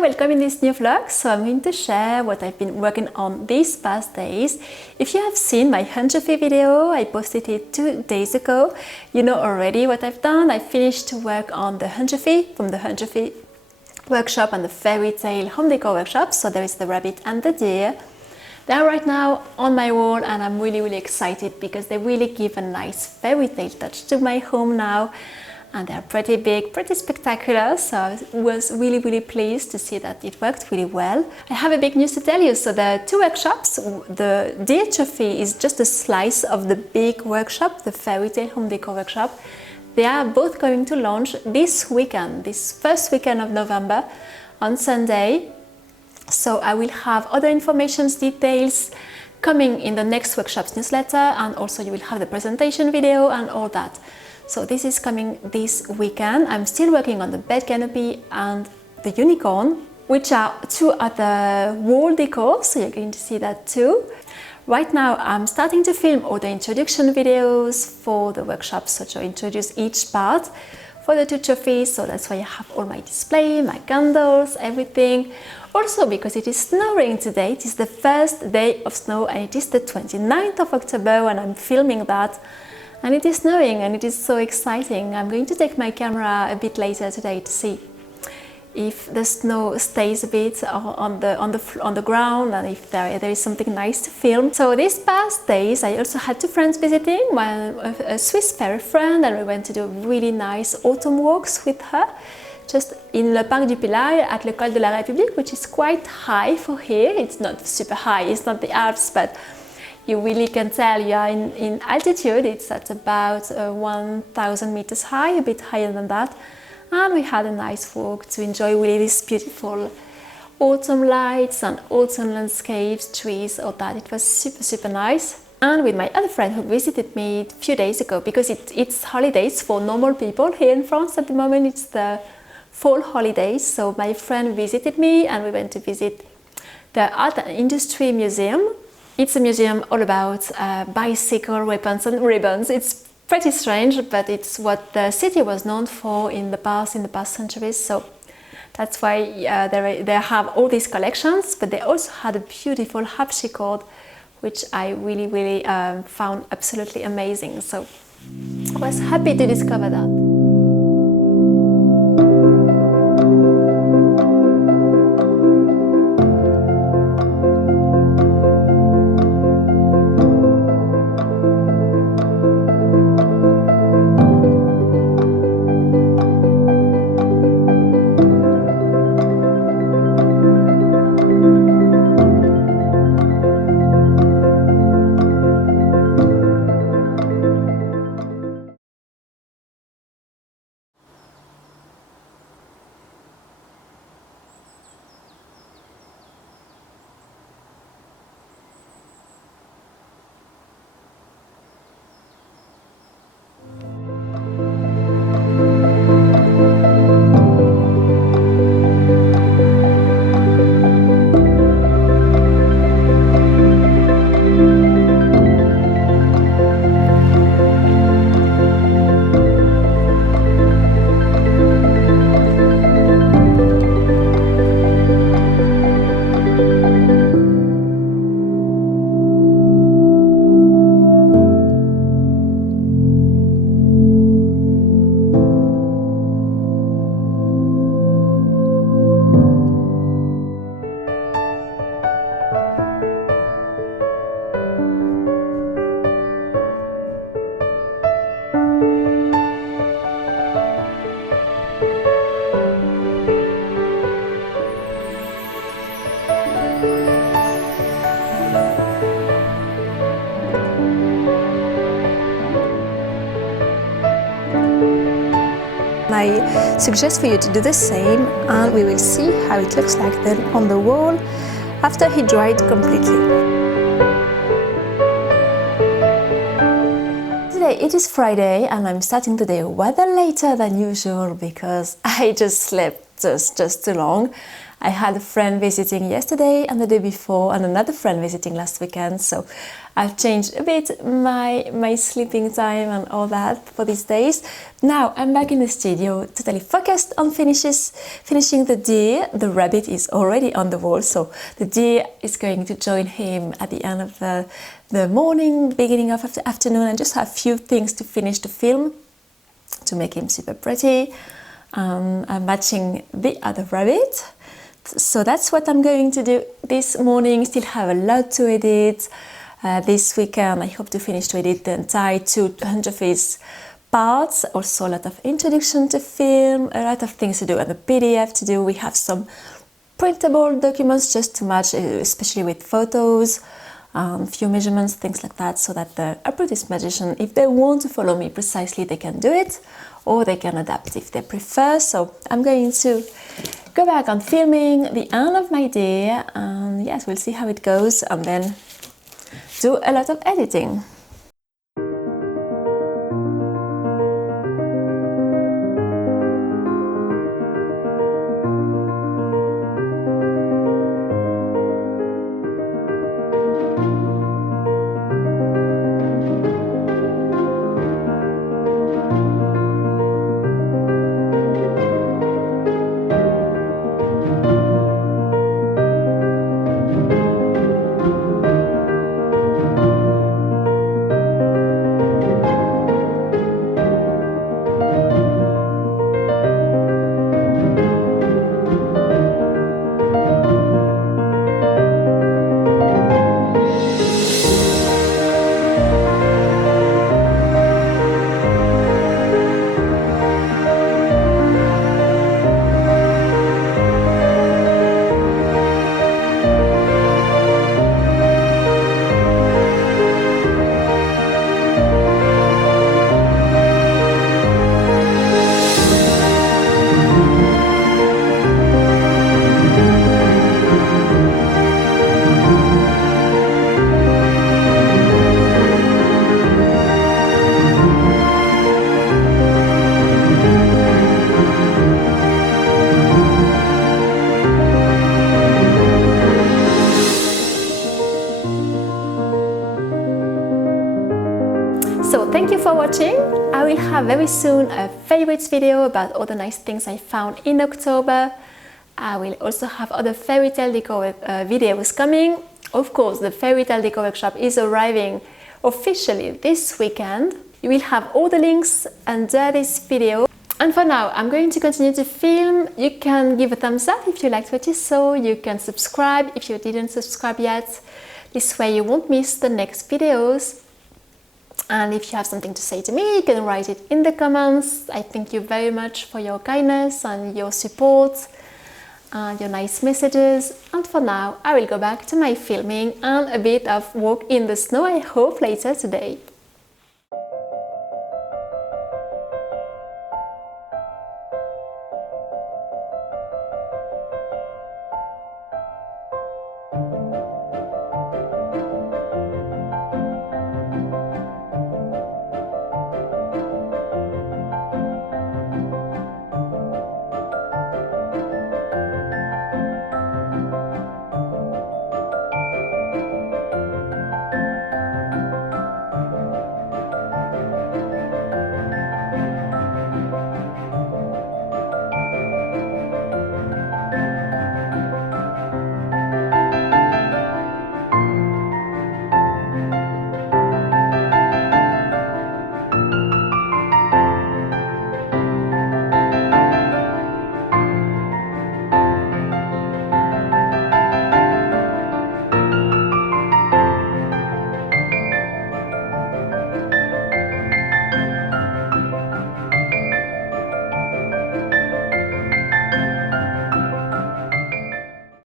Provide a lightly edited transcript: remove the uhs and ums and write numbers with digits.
Hello, welcome in this new vlog. So I'm going to share what I've been working on these past days. If you have seen my Hunchofy video, I posted it 2 days ago. You know already what I've done. I finished to work on the Hunchofy from the Hunchofy workshop and the fairy tale home decor workshop. So there is the rabbit and the deer. They are right now on my wall and I'm really excited because they really give a nice fairy tale touch to my home now. And they're pretty big, pretty spectacular, so I was really pleased to see that it worked really well. I have a big news to tell you. So the 2 workshops, the DECOR is just a slice of the big workshop, the fairy tale home decor workshop. They are both going to launch this weekend, this first weekend of November on Sunday. So I will have other information, details coming in the next workshop's newsletter, and also you will have the presentation video and all that. So this is coming this weekend. I'm still working on the bed canopy and the unicorn, which are 2 other wall decors, so you're going to see that too. Right now I'm starting to film all the introduction videos for the workshops, so to introduce each part for the 2 trophies, so that's why I have all my display, my candles, everything. Also because it is snowing today, it is the first day of snow and it is the 29th of October when I'm filming that. And it is snowing and it is so exciting. I'm going to take my camera a bit later today to see if the snow stays a bit on the ground and if there is something nice to film. So these past days I also had 2 friends visiting, a Swiss fairy friend, and we went to do really nice autumn walks with her just in the Parc du Pilat at the Col de la République, which is quite high for here. It's not super high, it's not the Alps, but you really can tell you are in altitude. It's at about 1,000 meters high, a bit higher than that. And we had a nice walk to enjoy really these beautiful autumn lights and autumn landscapes, trees, all that. It was super nice. And with my other friend who visited me a few days ago, because it's holidays for normal people here in France at the moment. It's the fall holidays. So my friend visited me and we went to visit the Art and Industry Museum. It's a museum all about bicycle weapons and ribbons. It's pretty strange, but it's what the city was known for in the past centuries. So that's why they have all these collections, but they also had a beautiful harpsichord, which I really found absolutely amazing. So I was happy to discover that. I suggest for you to do the same, and we will see how it looks like then on the wall after he dried completely. Today it is Friday and I'm starting the day rather later than usual because I just slept just too long. I had a friend visiting yesterday and the day before, and another friend visiting last weekend, so I've changed a bit my sleeping time and all that for these days. Now I'm back in the studio, totally focused on finishing the deer. The rabbit is already on the wall, so the deer is going to join him at the end of the morning, beginning of the afternoon, and just have a few things to finish to film to make him super pretty. I'm matching the other rabbit. So that's what I'm going to do this morning. Still have a lot to edit. This weekend I hope to finish to edit the entire 200 Fees parts. Also a lot of introduction to film, a lot of things to do and the PDF to do. We have some printable documents just to match, especially with photos, few measurements, things like that, so that the apprentice magician, if they want to follow me precisely, they can do it, or they can adapt if they prefer. So I'm going to go back on filming the end of my day, and yes, we'll see how it goes, and then do a lot of editing. So thank you for watching. I will have very soon a favorites video about all the nice things I found in October. I will also have other fairy tale decor videos coming. Of course, the fairy tale decor workshop is arriving officially this weekend. You will have all the links under this video. And for now, I'm going to continue to film. You can give a thumbs up if you liked what you saw. You can subscribe if you didn't subscribe yet. This way you won't miss the next videos. And if you have something to say to me, you can write it in the comments. I thank you very much for your kindness and your support and your nice messages. And for now, I will go back to my filming and a bit of walk in the snow, I hope, later today.